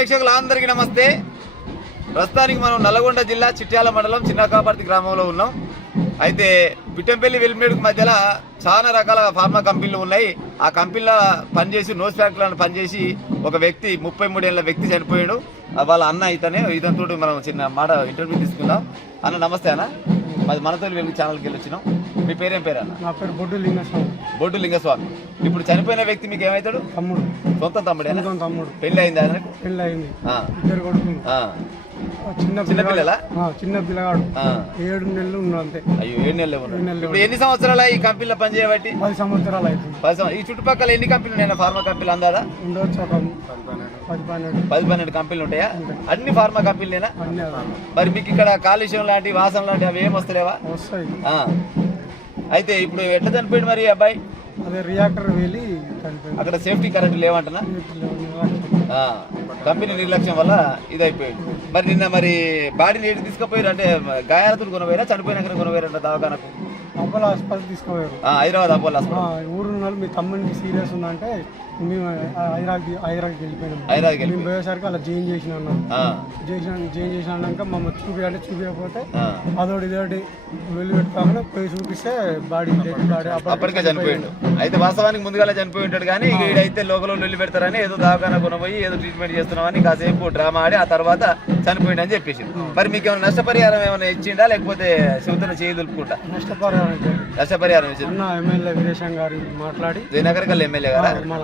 ప్రేక్షకులందరికీ నమస్తే. ప్రస్తుతానికి మనం నల్గొండ జిల్లా చిట్యాల మండలం చిన్నకాపర్తి గ్రామంలో ఉన్నాం. అయితే పిట్టంపల్లి వెల్మేడుకు మధ్యలో చాలా రకాల ఫార్మా కంపెనీలు ఉన్నాయి. ఆ కంపెనీలో పనిచేసి నోస్ ఫ్యాక్టరీలను పనిచేసి ఒక వ్యక్తి 33 ఏళ్ళ వ్యక్తి చనిపోయాడు. వాళ్ళ అన్న ఇతనితో మనం చిన్న మాట ఇంటర్వ్యూ తీసుకుందాం. అన్న నమస్తే అన్న, మాది మనతో వెలుగు ఛానల్కి వెళ్ళి వచ్చినాం. మీ పేరేం పేరు అన్న? నా పేరు బొడ్డు లింగస్వామి. బొడ్డు లింగస్వామి. ఇప్పుడు చనిపోయిన వ్యక్తి మీకు ఏమవుతాడు? తమ్ముడు. సొంత తమ్ముడే? తమ్ముడు. పెళ్లి అయింది ఆయనకు? పెళ్లి అయింది, 2 కొడుకులు. చిన్న పిల్లలా? చిన్న పిల్లగాడు 7 నెలలు ఉన్నాడు అంతే. అయ్యో 7 నెలలు ఉన్నాడు. ఇప్పుడు ఎన్ని సంవత్సరాలు ఈ కంపెనీలో పనిచేయబట్టి? 10 సంవత్సరాలు అవుతుంది. ఈ చుట్టుపక్కల ఎన్ని కంపెనీలు ఉన్నాయి? ఫార్మా కంపెనీలు అందాదా? ఉండవచ్చు, ఒక 10-12 కంపెనీలు ఉంటాయా? అన్ని ఫార్మా కంపెనీలేనా? మరి మీకు ఇక్కడ కాలుష్యం లాంటి వాసన లాంటి అవి ఏం వస్తలేవా? వస్తాయి. అయితే ఇప్పుడు ఎట్లా చనిపోయాడు మరి అబ్బాయి? అదే రియాక్టర్ వెళ్ళి చనిపోయింది. అక్కడ సేఫ్టీ కరెంట్ లేవంటనా? కంపెనీ నిర్లక్ష్యం వల్ల ఇది అయిపోయింది. మరి నిన్న మరి బాడీని ఏడు తీసుకుపోయారు? అంటే గాయాలతో కొనపోయారా, చనిపోయినాక కొనపోయారంట దవాఖానకు? అపోలో హాస్పిటల్ తీసుకుపోయారు. Hyderabad Apollo hospital. ఊరు మీ తమ్మునికి సీరియస్ ఉందంటే మేము హైదరాబాద్కి వెళ్ళిపోయినాం. మేము పోయేసరికి అలా జైన్ చేసినాక మమ్మల్ని చూపించకపోతే అదోటి ఇదోటి వెళ్ళి పెట్టుకోకుండా పోయి చూపిస్తే బాడీ అప్పటికే చనిపోయాడు. అయితే వాస్తవానికి ముందుగానే చనిపోయి ఉంటాడు, కానీ ఈడైతే లోకల్ వెళ్ళి పెడతారని ఏదో దవాఖాన కొనపోయి ఏదో ట్రీట్మెంట్ చేస్తున్నామని కాసేపు డ్రామా ఆడి ఆ తర్వాత చనిపోయింది అని చెప్పేసి. మరి మీకు ఏమైనా నష్టపరిహారం ఏమైనా ఇచ్చిండా, లేకపోతే శివతను చేయి దులుపుకుంటా? నష్టపరిహారం ఇచ్చింది ఎమ్మెల్యే వీరేశం గారు మాట్లాడి, జయనగరకల్ ఎమ్మెల్యే గారా? మన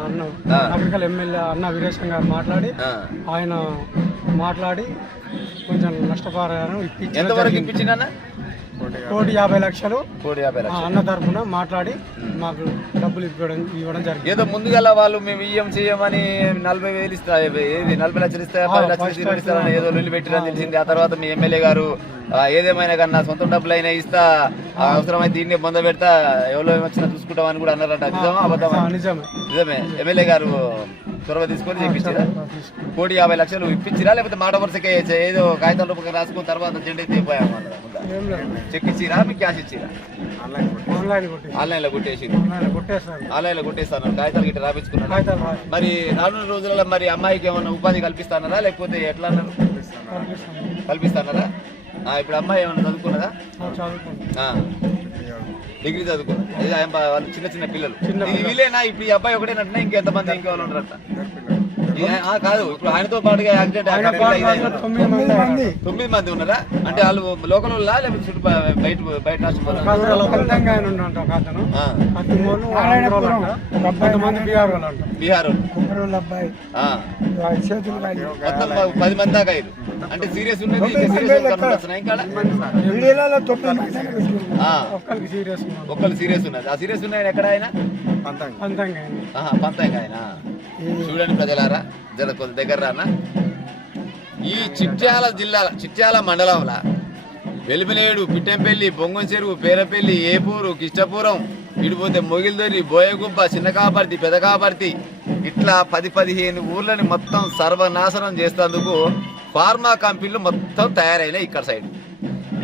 నగరికల్ ఎమ్మెల్యే అన్న వీరేశం గారు మాట్లాడి కొంచెం నష్టపరిహారం ఇప్పించి. ఎంతవరకు ఇప్పించిందన్న? 1,50,00,000 అన్న తరఫున మాట్లాడి మాకు డబ్బులు ఇవ్వడం జరిగింది. ఏదో ముందుగా వాళ్ళు మేము ఇయ్యం చేయమని 40,000 ఇస్తా, 40 లక్షలు ఇస్తా, 10 లక్షలు ఇస్తారని ఏదో లొల్లి పెట్టిరని తెలిసింది. ఆ తర్వాత మీ ఎమ్మెల్యే గారు ఏదేమైనా కన్నా సొంత డబ్బులు అయినా ఇస్తా, అవసరమైతే దీన్ని బొంద పెడతా, ఎవరో వచ్చినా చూసుకుంటామని కూడా అన్నారంట. నిజమా అబద్ధమా? నిజమే. ఎమ్మెల్యే గారు చొరవ తీసుకొని చేయించారా? 1,50,00,000 ఇప్పించిరా, లేకపోతే మాట వరుసకే ఏదో కాగితాల రూపంగా రాసుకున్న తర్వాత జెండా అయిపోయాము? చెక్ ఇచ్చిరా, మీకు క్యాష్ ఇచ్చిరా? ఆన్లైన్లో కొట్టేసి ఆన్లైన్లో కొట్టేస్తాను, కాగితాలు గిట్ట రాపించుకున్నాను. మరి రానున్న రోజులలో మరి అమ్మాయికి ఏమన్నా ఉపాధి కల్పిస్తానరా, లేకపోతే ఎట్లా అన్నారు? కల్పిస్తానరా? ఇప్పుడు అమ్మాయి ఏమన్నా చదువుకున్నదా? డిగ్రీ చదువుకున్నా. వాళ్ళు చిన్న చిన్న పిల్లలు వీళ్ళేనా? ఇప్పుడు ఈ అబ్బాయి ఒకటేనట్టు ఇంకెంతమంది ఇంకెవరు ఉంటారట? కాదు, ఇప్పుడు ఆయనతో పాటుగా యాక్సిడెంట్ 9 మంది ఉన్నారా? అంటే వాళ్ళు లోకల్ వాళ్ళ, లేకపోతే చుట్టూ బయట రాష్ట్రం? బీహార్ మొత్తం 10 మంది దాకా అయ్యారు. అంటే సీరియస్ ఉన్నది ఒక్కరికి సీరియస్ ఉన్నది. ఆ సీరియస్ ఉన్నాయి ఎక్కడ? ఆయన పంతంగా ఆయన. చూడండి ప్రజలారా, జర కొంత దగ్గర రానా. ఈ చిట్యాల మండలంలో వెలిమినేడు, పిట్టంపల్లి, బొంగం చెరువు, పేరపల్లి, ఏపూరు, కిష్టపురం, ఇడిపోతే మొగిల్దొరి, బోయగుంప, చిన్నకాపర్తి, పెదకాపర్తి, ఇట్లా 10-15 ఊర్లని మొత్తం సర్వనాశనం చేసేందుకు ఫార్మా కంపెనీలు మొత్తం తయారైనాయి ఇక్కడ సైడ్.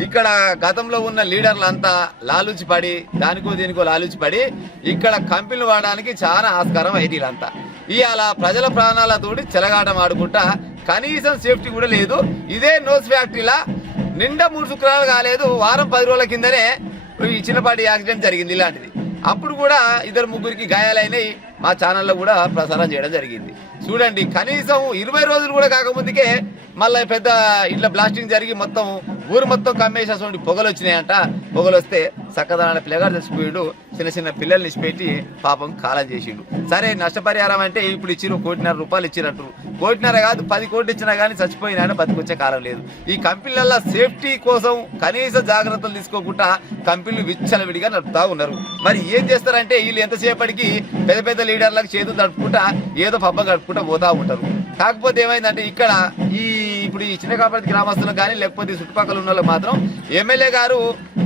ఇక్కడ గతంలో ఉన్న లీడర్లంతా లాలూచి పడి, దానికో దీనికో లాలూచి పడి ఇక్కడ కంపెనీలు వాడడానికి చాలా ఆస్కారం అయింది. వీళ్ళంతా ఇవాళ ప్రజల ప్రాణాలతోటి చెలగాటం ఆడుకుంటా కనీసం సేఫ్టీ కూడా లేదు. ఇదే నోస్ ఫ్యాక్టరీలా నిండా 3 శుక్రవారాలు కాలేదు, వారం 10 రోజుల కిందనే ఈ చిన్నపాటి యాక్సిడెంట్ జరిగింది ఇలాంటిది. అప్పుడు కూడా 2-3కి గాయాలైనవి మా ఛానల్లో కూడా ప్రసారం చేయడం జరిగింది. చూడండి, కనీసం 20 రోజులు కూడా కాకముందుకే మళ్ళీ పెద్ద ఇట్లా బ్లాస్టింగ్ జరిగి మొత్తం ఊరు మొత్తం కమ్మేసేటువంటి పొగలు వచ్చినాయంట. పొగలు వస్తే చక్కదనాన్ని పిల్లగాడు చచ్చిపోయాడు, చిన్న చిన్న పిల్లల్ని ఇచ్చిపెట్టి పాపం కాలం చేసిండు. సరే, నష్టపరిహారం అంటే ఇప్పుడు ఇచ్చిరు 1,50,00,000 రూపాయలు ఇచ్చినట్టు. 1,50,00,000 కాదు, 10 కోట్లు ఇచ్చినా కానీ చచ్చిపోయినా బతికొచ్చే కాలం లేదు. ఈ కంపెనీలలో సేఫ్టీ కోసం కనీస జాగ్రత్తలు తీసుకోకుండా కంపెనీలు విచ్చలవిడిగా నడుపుతా ఉన్నారు. మరి ఏం చేస్తారంటే వీళ్ళు ఎంతసేపటికి పెద్ద పెద్ద లీడర్లకు చేతులు నడుపుకుంటా ఏదో పబ్బం గడుపుకుంటా పోతా ఉంటారు. కాకపోతే ఏమైందంటే ఇక్కడ ఇప్పుడు ఈ చిన్నకాపర్తి గ్రామస్తులకు కానీ లేకపోతే చుట్టుపక్కల ఉన్న వాళ్ళకి మాత్రం ఎమ్మెల్యే గారు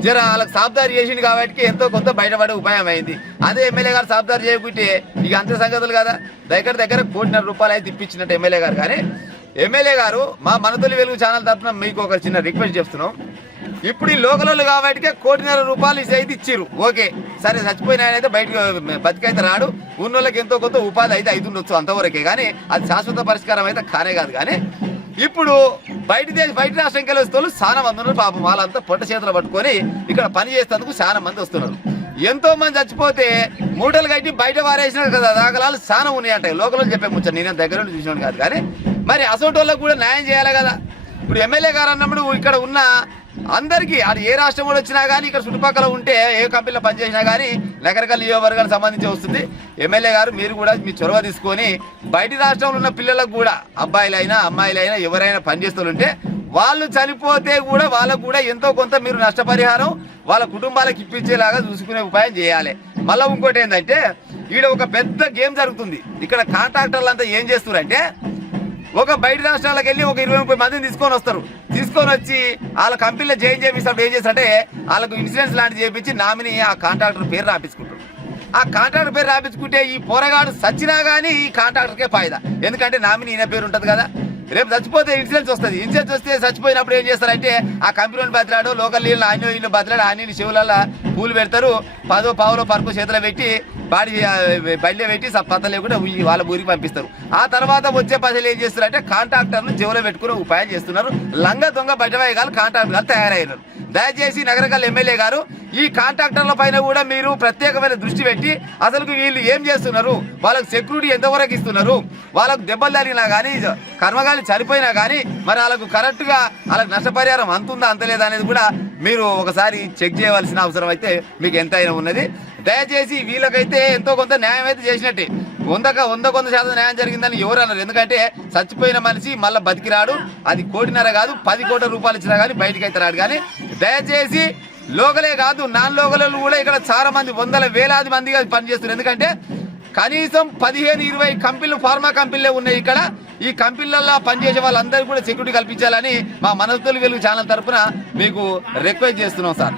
జర వాళ్ళకి సాబ్దారి చేసింది కాబట్టి ఎంతో కొంత బయటపడే ఉపాయం అయింది. అదే ఎమ్మెల్యే గారు సాబ్దారి చేయకుంటే ఇక అంతే సంగతులు కదా. దగ్గర 1,50,00,000 రూపాయలు అయితే ఇప్పించినట్టు ఎమ్మెల్యే గారు. కానీ ఎమ్మెల్యే గారు మా మనతొలి వెలుగు ఛానల్ తరఫున మీకు ఒక చిన్న రిక్వెస్ట్ చేస్తున్నాం. ఇప్పుడు ఈ లోకల్ కాబట్టి 1.5 కోటి ఇది అయితే ఇచ్చిర్రు. ఓకే సరే, చచ్చిపోయిన ఆయన అయితే బయటకు బతికైతే రాడు, ఉన్నోళ్ళకి ఎంతో కొంత ఉపాధి అయితే అవుతుండొచ్చు అంతవరకే, కానీ అది శాశ్వత పరిష్కారం అయితే కానే కాదు. కానీ ఇప్పుడు బయట రాష్ట్రంకి వెళ్ళి వస్తున్నారు చాలా మంది ఉన్నారు పాపం, వాళ్ళంతా పొట్ట చేతులు పట్టుకొని ఇక్కడ పని చేసేందుకు చాలా మంది వస్తున్నారు. ఎంతో మంది చచ్చిపోతే మూటలు కట్టి బయట వారేసిన కదా దాఖలాలు చాలా ఉన్నాయంట. లోకల్ చెప్పే ముచ్చట నేను దగ్గర నుండి చూసినాను కాదు, కానీ మరి అసోటి వాళ్ళకు కూడా న్యాయం చేయాలి కదా. ఇప్పుడు ఎమ్మెల్యే గారు అన్నప్పుడు ఇక్కడ ఉన్న అందరికీ అది ఏ రాష్ట్రం కూడా వచ్చినా కానీ ఇక్కడ చుట్టుపక్కల ఉంటే ఏ కంపెనీలో పనిచేసినా కానీ రకరకాల నియోజకవర్గాలకు సంబంధించి వస్తుంది. ఎమ్మెల్యే గారు మీరు కూడా మీ చొరవ తీసుకొని బయట రాష్ట్రంలో ఉన్న పిల్లలకు కూడా అబ్బాయిలైనా అమ్మాయిలైనా ఎవరైనా పనిచేస్తుంటే వాళ్ళు చనిపోతే కూడా వాళ్ళకు కూడా ఎంతో కొంత మీరు నష్టపరిహారం వాళ్ళ కుటుంబాలకు ఇప్పించేలాగా చూసుకునే ఉపాయం చేయాలి. మళ్ళీ ఇంకోటి ఏంటంటే ఈడ ఒక పెద్ద గేమ్ జరుగుతుంది. ఇక్కడ కాంట్రాక్టర్లు అంతా ఏం చేస్తున్నారంటే ఒక బయట రాష్ట్రాలకు వెళ్ళి ఒక 20-30 మందిని తీసుకొని వచ్చి వాళ్ళ కంపెనీలో జాయిన్ చేపిస్తాడు. ఏం చేస్తారంటే వాళ్ళకు ఇన్సూరెన్స్ లాంటివి చేయించి నామిని ఆ కాంట్రాక్టర్ పేరు రాపించుకుంటారు. ఆ కాంట్రాక్టర్ పేరు రాపించుకుంటే ఈ పోరగాడు సచ్చినా కానీ ఈ కాంట్రాక్టర్కే ఫాయిదా, ఎందుకంటే నామిని ఈయన పేరు ఉంటుంది కదా. రేపు చచ్చిపోతే ఇన్సూరెన్స్ వస్తుంది. ఇన్సూరెన్స్ వస్తే చచ్చిపోయినప్పుడు ఏం చేస్తారంటే ఆ కంపెనీని బతిలాడు, లోకల్ నీళ్ళు ఆయన ఇల్లు బతిలాడు, ఆయన శివులలో పూలు పెడతారు, 10 పావులో పరుపు చేతిలో పెట్టి బయట పెట్టి పత్త లేకుండా వాళ్ళ ఊరికి పంపిస్తారు. ఆ తర్వాత వచ్చే పైసలు ఏం చేస్తారంటే కాంట్రాక్టర్ను చెవులో పెట్టుకునే ఉపాయం చేస్తున్నారు. లంగ దొంగ బయటవేయగాలు కాంట్రాక్టర్లు తయారయ్యారు. దయచేసి నగరకల్ ఎమ్మెల్యే గారు ఈ కాంట్రాక్టర్ల పైన కూడా మీరు ప్రత్యేకమైన దృష్టి పెట్టి అసలు వీళ్ళు ఏం చేస్తున్నారు, వాళ్ళకు సెక్యూరిటీ ఎంతవరకు ఇస్తున్నారు, వాళ్ళకు దెబ్బలు తగిలినా కానీ కర్మగాలి చనిపోయినా కానీ మరి వాళ్ళకు కరెక్ట్గా వాళ్ళకి నష్టపరిహారం అంతుందా అంతలేదా అనేది కూడా మీరు ఒకసారి చెక్ చేయవలసిన అవసరం అయితే మీకు ఎంతైనా ఉన్నది. దయచేసి వీళ్ళకైతే ఎంతో కొంత న్యాయం అయితే చేసినట్టే, 100% న్యాయం జరిగిందని ఎవరు అన్నారు. ఎందుకంటే చచ్చిపోయిన మనిషి మళ్ళీ బతికిరాడు, అది 1.5 కోటి కాదు 10 కోట్ల రూపాయలు ఇచ్చినా కానీ బయటకు అయితే రాడు. కానీ దయచేసి లోకలే కాదు నాన్ లోకలు కూడా ఇక్కడ చాలా మంది వేలాది మందిగా పనిచేస్తున్నారు. ఎందుకంటే కనీసం 15-20 కంపెనీలు ఫార్మా కంపెనీలే ఉన్నాయి ఇక్కడ. ఈ కంపెనీలలో పనిచేసే వాళ్ళందరికీ కూడా సెక్యూరిటీ కల్పించాలని మా మనసుతోలు వెలుగు ఛానల్ తరఫున మీకు రిక్వెస్ట్ చేస్తున్నాం సార్.